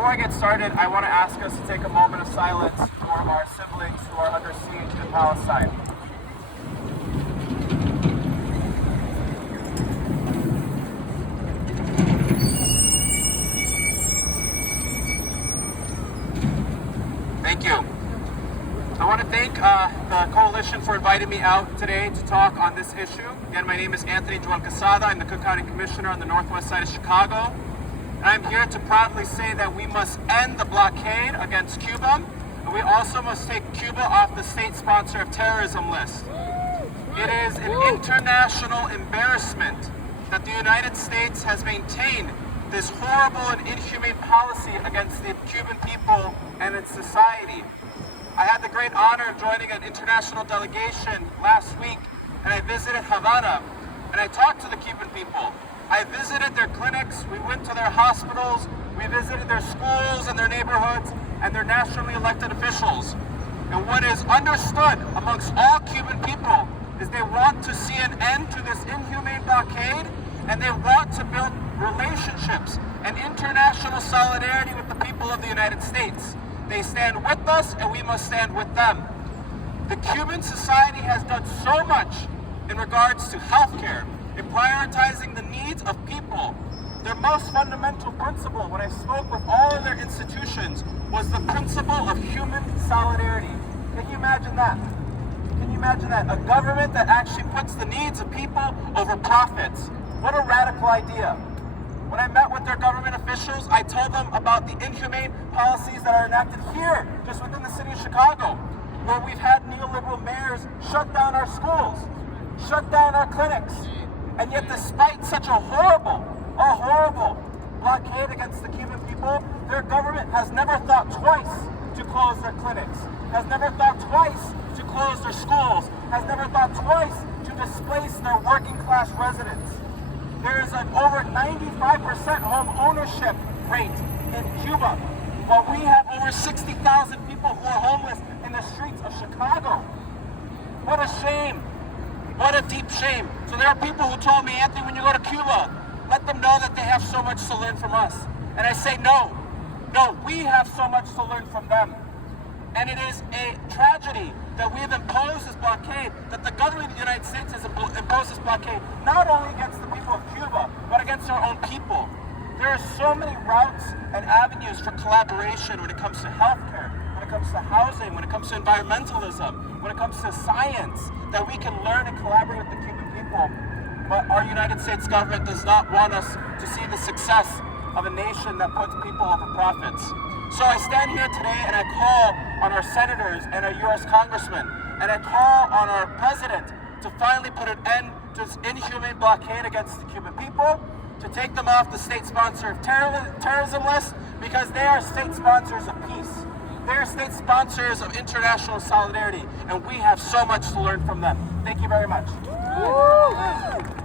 Before I get started, I want to ask us to take a moment of silence for our siblings who are under siege in Palestine. Thank you. I want to thank the Coalition for inviting me out today to talk on this issue. Again, my name is Anthony Joel Quesada. I'm the Cook County Commissioner on the northwest side of Chicago. And I'm here to proudly say that we must end the blockade against Cuba, and we also must take Cuba off the state sponsor of terrorism list. It is an international embarrassment that the United States has maintained this horrible and inhumane policy against the Cuban people and its society. I had the great honor of joining an international delegation last week, and I visited Havana, and I talked to the Cuban people. I visited their clinics, we went to their hospitals, we visited their schools and their neighborhoods and their nationally elected officials. And what is understood amongst all Cuban people is they want to see an end to this inhumane blockade, and they want to build relationships and international solidarity with the people of the United States. They stand with us, and we must stand with them. The Cuban society has done so much in regards to healthcare, in prioritizing the needs of people. Their most fundamental principle, when I spoke with all of their institutions, was the principle of human solidarity. Can you imagine that? Can you imagine that? A government that actually puts the needs of people over profits. What a radical idea. When I met with their government officials, I told them about the inhumane policies that are enacted here, just within the city of Chicago, where we've had neoliberal mayors shut down our schools, shut down our clinics. And yet, despite such a horrible blockade against the Cuban people, their government has never thought twice to close their clinics, has never thought twice to close their schools, has never thought twice to displace their working class residents. There is an over 95% home ownership rate in Cuba, while we have over 60,000 people who are homeless in the streets of Chicago. What a shame. What a deep shame. So there are people who told me, Anthony, when you go to Cuba, let them know that they have so much to learn from us. And I say, no, we have so much to learn from them. And it is a tragedy that we have imposed this blockade, that the government of the United States has imposed this blockade, not only against the people of Cuba, but against our own people. There are so many routes and avenues for collaboration when it comes to healthcare, when it comes to housing, when it comes to environmentalism, when it comes to science, that we can learn and collaborate with the Cuban people. But our United States government does not want us to see the success of a nation that puts people over profits. So I stand here today and I call on our senators and our U.S. congressmen, and I call on our president to finally put an end to this inhumane blockade against the Cuban people, to take them off the state sponsor of terrorism list, because they are state sponsors of peace. They are state sponsors of international solidarity, and we have so much to learn from them. Thank you very much.